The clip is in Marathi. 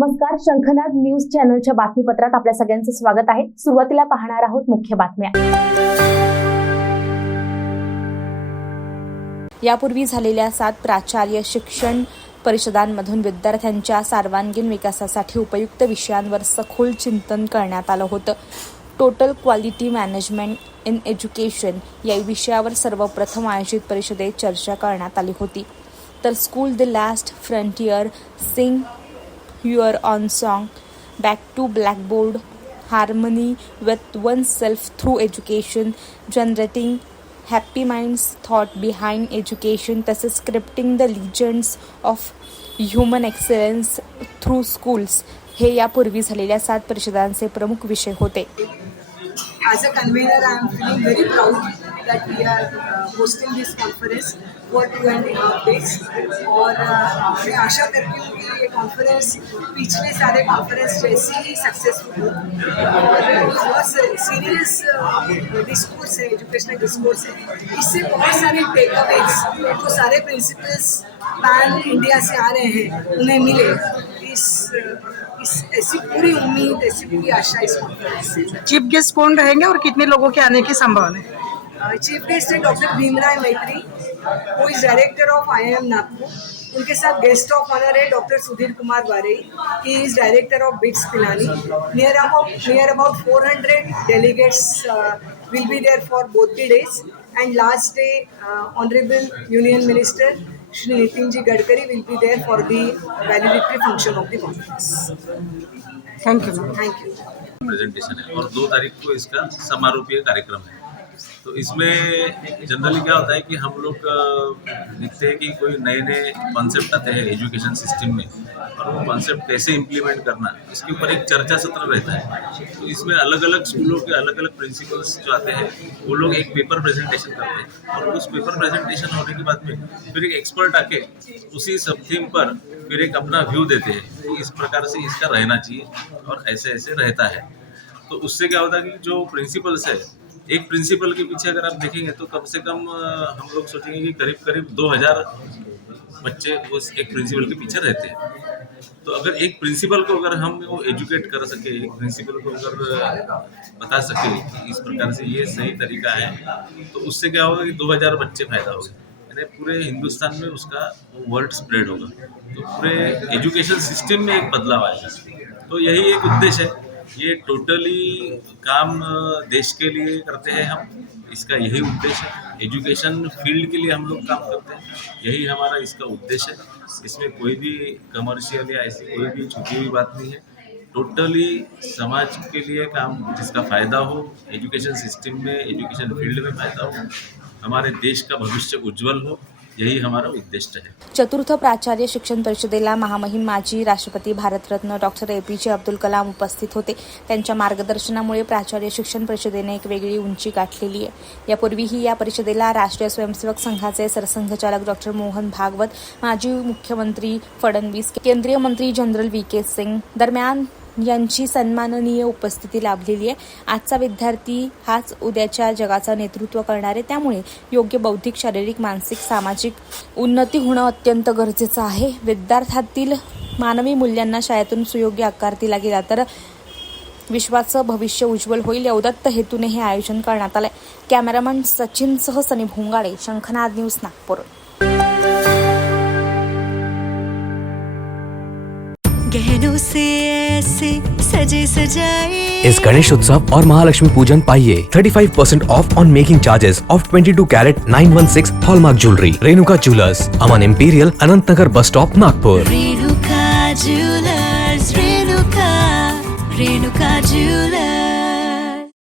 नमस्कार, शंखनाद न्यूज चॅनलच्या बातमीपत्रात आपल्या सगळ्यांचं स्वागत आहे। सुरुवातीला पाहणार आहोत मुख्य बातम्या। यापूर्वी झालेल्या 7 प्राचार्य शिक्षण परिषदांमधून विद्यार्थ्यांच्या सर्वांगीण विकासासाठी उपयुक्त विषयांवर सखोल चिंतन करण्यात आलं होतं। Total quality management in education या विषयावर सर्वप्रथम आयोजित परिषदेत चर्चा करण्यात आली होती। तर school the last frontier, sing your own song, back to blackboard, harmony with one self through education, generating happy minds, thought behind education, तसेच scripting the legends of human excellence through schools हे यापूर्वी झालेल्या 7 परिषदांचे प्रमुख विषय होते। As a convener, I am feeling very proud that we are hosting this conference for 2.5 days और मैं आशा करती हूँ कि ये कॉन्फ्रेंस पिछले सारे कॉन्फ्रेंस जैसी ही सक्सेसफुल हो और बहुत सीरियस डिस्कोर्स है, एजुकेशनल डिस्कोर्स है। इससे बहुत सारे टेक अवेज जो सारे प्रिंसिपल्स पैन इंडिया से आ रहे हैं उन्हें मिले। ऐसी पूरी उम्मीद, ऐसी पूरी आशा इस कॉन्फ्रेंस से। चीफ गेस्ट कौन रहेंगे और कितने लोगों के आने की संभावना है? चीफ गेस्ट है डॉक्टर भीमराय मैत्री, वो is director of IIM Nagpur. उनके साथ गेस्ट ऑफ ऑनर है डॉक्टर सुधीर कुमार वारे, he is director of bits Pilani. Near about 400 delegates will be there for both the days, and last day honorable union minister Shri Nitinji Gadkari will be there for the valedictory function of the conference. Thank you. Thank you. Presentation है और 2 तारीख को इसका समारोपीय कार्यक्रम है। तो इसमें जनरली क्या होता है कि हम लोग देखते हैं कि कोई नए कॉन्सेप्ट आते हैं एजुकेशन सिस्टम में और वो कॉन्सेप्ट कैसे इम्प्लीमेंट करना, इसके ऊपर एक चर्चा सत्र रहता है। तो इसमें अलग अलग स्कूलों के अलग अलग प्रिंसिपल्स जो आते हैं वो लोग एक पेपर प्रेजेंटेशन करते हैं और उस पेपर प्रेजेंटेशन होने के बाद में फिर एक एक्सपर्ट आके उसी सब थीम पर फिर एक अपना व्यू देते हैं कि इस प्रकार से इसका रहना चाहिए और ऐसे ऐसे रहता है। तो उससे क्या होता है कि जो प्रिंसिपल्स है, एक प्रिंसिपल के पीछे अगर आप देखेंगे तो कम से कम हम लोग सोचेंगे कि करीब करीब 2000 बच्चे उस एक प्रिंसिपल के पीछे रहते हैं। तो अगर एक प्रिंसिपल को अगर हम वो एजुकेट कर सके, एक प्रिंसिपल को अगर बता सके कि इस प्रकार से ये सही तरीका है, तो उससे क्या होगा कि 2000 बच्चे फायदा होगा, यानी पूरे हिंदुस्तान में उसका वर्ड स्प्रेड होगा। तो पूरे एजुकेशन सिस्टम में एक बदलाव आएगा। तो यही एक उद्देश्य है। ये टोटली काम देश के लिए करते हैं हम, इसका यही उद्देश्य है। एजुकेशन फील्ड के लिए हम लोग काम करते हैं, यही हमारा इसका उद्देश्य है। इसमें कोई भी कमर्शियल या ऐसी कोई भी छुपी हुई बात नहीं है। टोटली समाज के लिए काम जिसका फ़ायदा हो, एजुकेशन सिस्टम में, एजुकेशन फील्ड में फ़ायदा हो, हमारे देश का भविष्य उज्जवल हो, यही हमारा उद्देश्य है। चतुर्थ प्राचार्य शिक्षण परिषदेला महामहिम माजी राष्ट्रपती भारतरत्न डॉक्टर APJ अब्दुल कलाम उपस्थित होते। त्यांच्या मार्गदर्शनामुळे प्राचार्य शिक्षण परिषदेने एक वेगळी उंची गाठलेली आहे। यापूर्वीही या परिषदेला राष्ट्रीय स्वयंसेवक संघाचे सरसंघचालक डॉक्टर मोहन भागवत, माजी मुख्यमंत्री फडणवीस, केंद्रीय मंत्री जनरल VK सिंग दरम्यान यांची सन्माननीय उपस्थिती लाभलेली आहे। आजचा विद्यार्थी हाच उद्याच्या जगाचं नेतृत्व करणार आहे, त्यामुळे योग्य बौद्धिक, शारीरिक, मानसिक, सामाजिक उन्नती होणं अत्यंत गरजेचं आहे। विद्यार्थ्यातील मानवी मूल्यांना शाळेतून सुयोग्य आकार दिला गेला तर विश्वाचं भविष्य उज्ज्वल होईल, या उदात्त हेतूने हे आयोजन करण्यात आलंय। कॅमेरामन सचिनसह सनी भोंगाडे, शंखनाद न्यूज, नागपूर। गहनों से ऐसे सजे सजाए इस गणेश उत्सव और महालक्ष्मी पूजन पाइए 35% off on making charges of 22 carat 916 hallmark jewellery. Renuka jewellers, Aman imperial, Anantnagar bus stop, Nagpur. Renuka jewellers, Renuka jewellers.